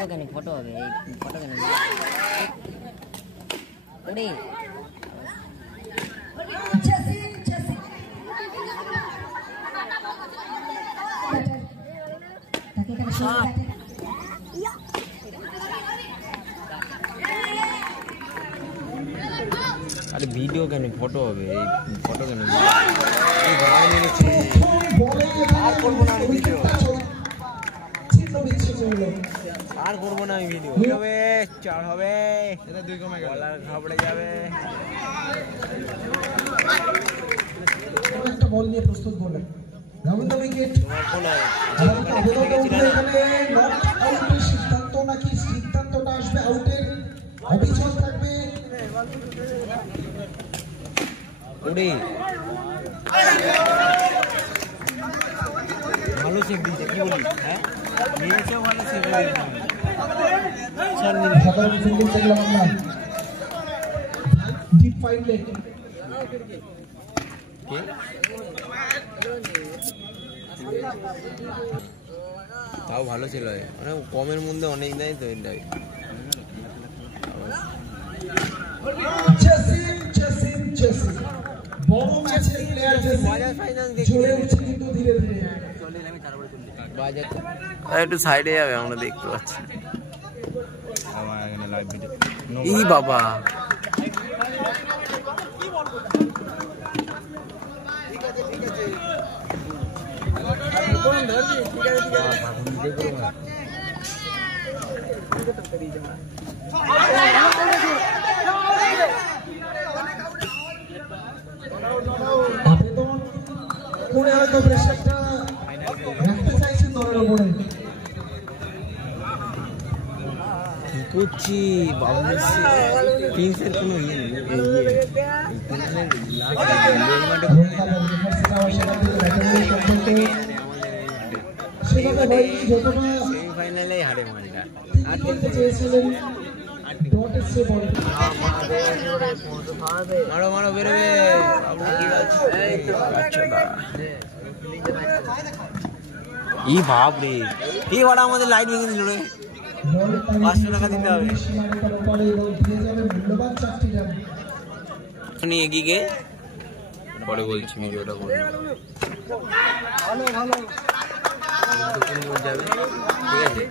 Video কেন photo হবে এই ফটো কেন ওরে আরে ভিডিও কেন ফটো হবে এই ফটো কেন আর করবো না ভিডিও আর করবো না আমি ভিডিও হবে চার হবে এটা 2 কমে গেল আর খাবড়ে যাবে একটা বল নিয়ে প্রস্তুত বলেন রবীন্দ্র উইকেট সিদ্ধান্ত নাকি সিদ্ধান্তটা আসবে আউটের অভিযোগ থাকবে ওরে ভালো সেভ দিতে কি বলি হ্যাঁ নিয়েছে ভালো সেভ দিতে সাধারণ ফিল্ডিং দেখলাম আমরা ডিপ ফাইন লেগ তাও ভালো ছিল মানে কমের মধ্যে অনেক নাই তো এটাই বড় ম্যাচের প্লেয়ার জোরে উঠছে কিন্তু ধীরে ধীরে একটু সাইডে যাবে আমরা দেখতে পাচ্ছি ই বাবা আবেদন করে হয়তো প্রেসারটা রাখতে চাইছেন দলের উপরে করছি প্রিন্সের কোনো সেমিফাইনালে হারে মানটা আর খেলতে চেয়েছিলেন ডটের সে বল মারো মারো বেরোবে ই বাপ রে এই বড় আমাদের লাইট ভেঙে দিল রে 500 টাকা দিতে হবে আপনি এগিয়ে গিয়ে পরে বলছি ভিডিওটা করে ভালো ভালো যাবে ঠিক আছে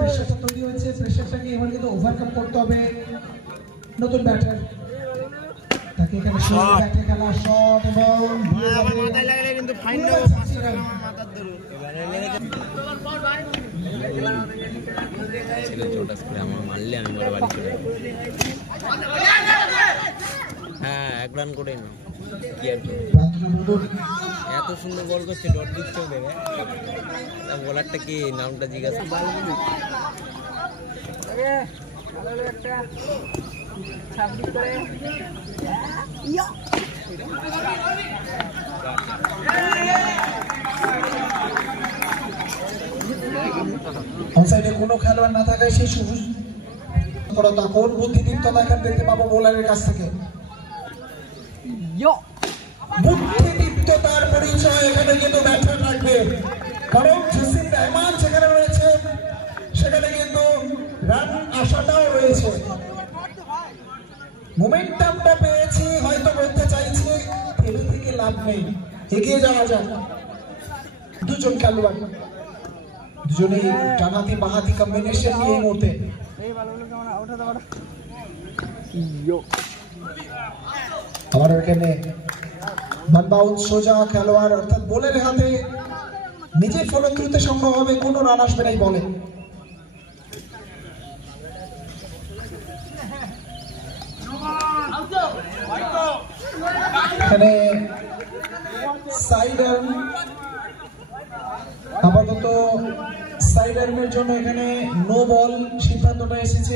প্রেসারটা তৈরি হয়েছে প্রেসারটাকে এবার কিন্তু ওভারকাম করতে হবে নতুন ব্যাটার তাকে এখানে ব্যাটে খেলা শট এবং আমার মাথায় লাগলে কিন্তু ফাইন দেব 500 টাকা আমার মাথার ধরো এবারে ছেলে জোটাস করে আমার মারলে আমি বড় বাড়ি চলে হ্যাঁ 1 রান করে নাও কি আর এত সুন্দর বল করছে ডট দিচ্ছে দেবে বলারটা কি নামটা জিজ্ঞাসা একটা ছাব্বিশ করে অনসাইডে কোনো খেলোয়াড় না থাকায় সেই সবুজ কোন বুদ্ধিদীপ্ততা এখানে দেখতে পাবো বোলারের কাছ থেকে বুদ্ধিদীপ্ততার পরিচয় এখানে কিন্তু ব্যাটার রাখবে কারণ জসিম রহমান যেখানে রয়েছে সেখানে কিন্তু রান আশাটাও রয়েছে মোমেন্টামটা পেয়েছি হয়তো বলতে চাইছি থেমে থেকে লাভ নেই এগিয়ে যাওয়া যাক দুজন খেলোয়াড় দুজনেই ডানহাতি বাঁহাতি কম্বিনেশন নিয়ে এই মুহূর্তে আমার এখানে বাউন্স সোজা খেলোয়াড় অর্থাৎ বলের হাতে নিজের ফলো থ্রুতে সম্ভব হবে কোনো রান আসবে না এই বলে এখানে সাইড আর্ম আপাতত সাইড আর্মের জন্য এখানে নো বল সিদ্ধান্তটা এসেছে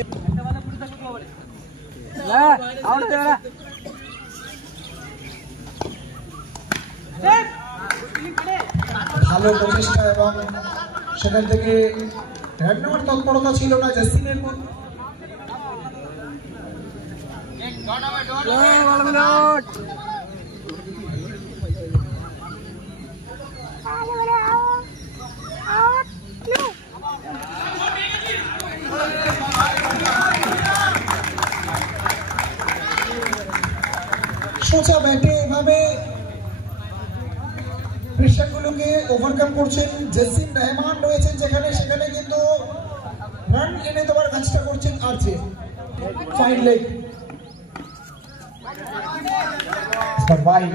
ভালো প্রচেষ্টা এবং সেখান থেকে রান নেওয়ার তৎপরতা ছিল না জেসিনের মধ্যে সোজা ব্যাটে এভাবে প্রেশারগুলোকে ওভারকাম করছেন। জসিম রহমান রয়েছেন যেখানে, সেখানে কিন্তু রান এনে দেওয়ার কাজটা করছেন আরজে। Fine leg wide.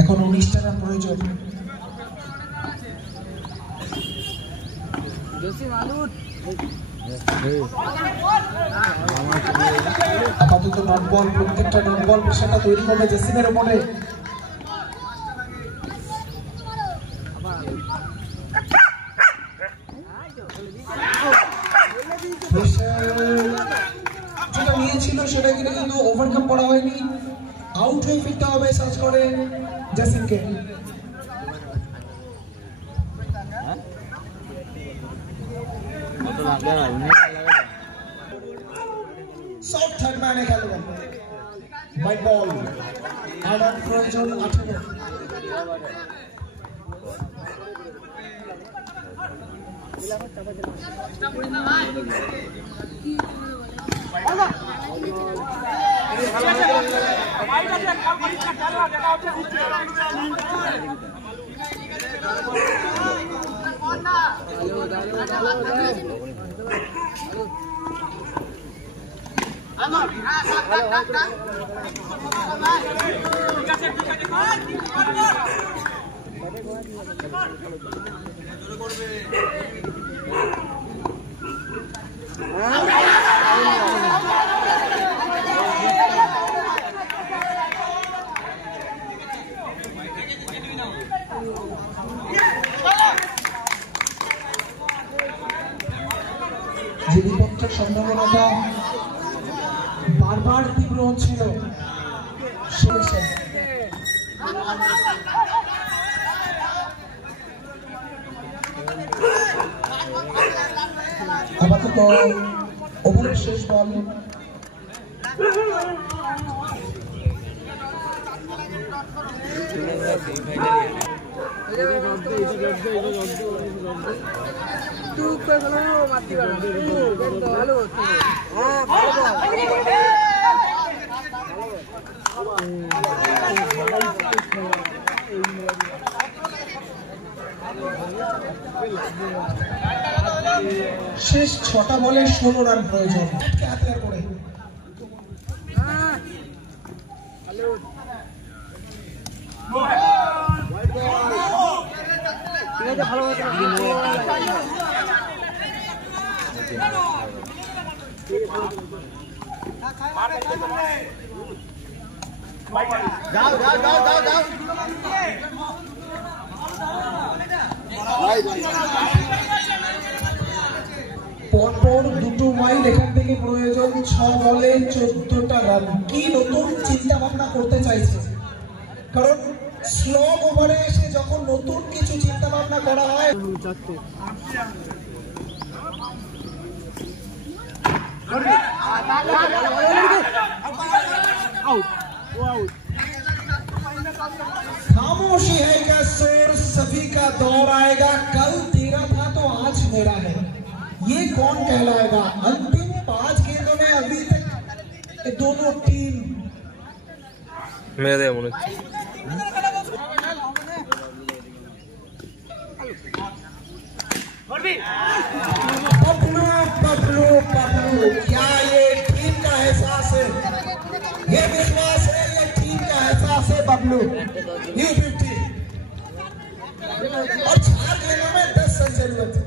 এখন 19টা রান প্রয়োজন। আপাতত নট বল, প্রত্যেকটা নট বল প্রেশারটা তৈরি করবে জসিমের উপরে। যেটা নিয়েছিল সেটা কিন্তু ওভারকাম করা হয়নি। আউট হয়ে ফিরতে হবে সার্চ করে জসিমকে। সফট থার্ড ম্যানে খেলবেন। হোয়াইট বল, অ্যাড অন প্রয়োজন 18। যে বিপক্ষের সম্ভাবনাটা বারবার তীব্র হচ্ছিল, আপাতত ওভারের শেষ বল। শেষ 6টা বলে 16 রান প্রয়োজন। হাতিয়ার করে পরপর দুটো ওয়াইড এখান থেকে প্রয়োজন। 6 বলে 14টা রান। কি নতুন চিন্তা ভাবনা করতে চাইছে? কারণ স্লো ওভারে এসে যখন নতুন কিছু চিন্তা ভাবনা করা হয়, खामोशी है क्या सुर, सभी का दौर आएगा। कल तेरा था तो आज मेरा है, ये कौन कहलाएगा। अंतिम 5 गेंदों में अभी तक दोनों टीम मेरे मने पपलू पपलू पपलू, क्या ये टीम का एहसास है, ये विश्वास है, ये टीम का एहसास है। बबलू U50 और 4 गेंदों में 10 रन जरूरत है।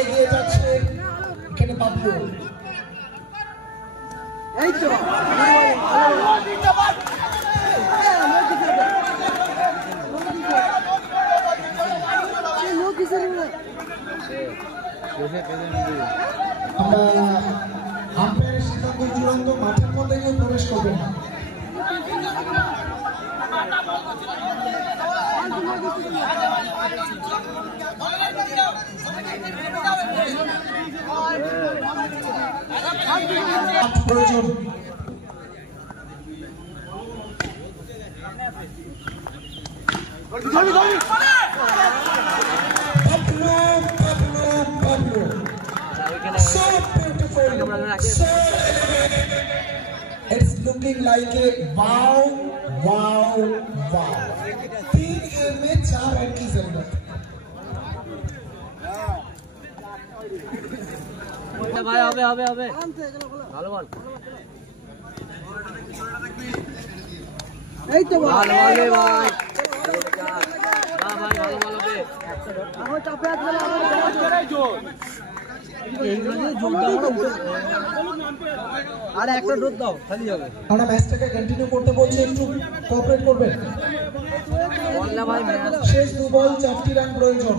এগিয়ে যাচ্ছে এখানে বাবলু। আমরা আম্পায়ারের সিদ্ধান্ত চূড়ান্ত, মাঠের মধ্যে কেউ প্রবেশ করবে না। প্রয়োজন so beautiful, so it's looking like a wow, wow, wow. 3 game में 4 रन की जरूरत। ভাই হবে হবে হবে ভালো বল এই তো ভালো বল ভাই না ভাই ভালো বল হবে আমার চাপে আছে আমার করে জোর আরে একটা ডোজ দাও খালি হবে। আমরা ম্যাচটাকে কন্টিনিউ করতে বলছি, একটু কোঅপারেট করবেন। বল না ভাই ম্যাচ শেষ 2 বল 4টি রান প্রয়োজন।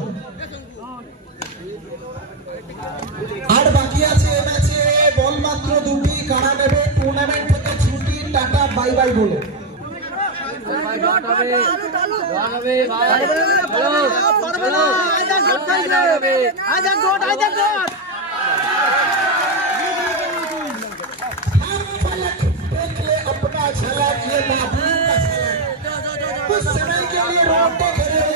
আর বাকি আছে এই ম্যাচে বল মাত্র 2টি। কারা নেবে টুর্নামেন্ট থেকে ছুটি, টাটা বাই বাই বলে। ভাই ডট হবে ভাই হ্যালো হ্যালো আজা ডট হবে আজা ডট अपना झलक ये महबूब का झलक कुछ समय के लिए रोक तो करे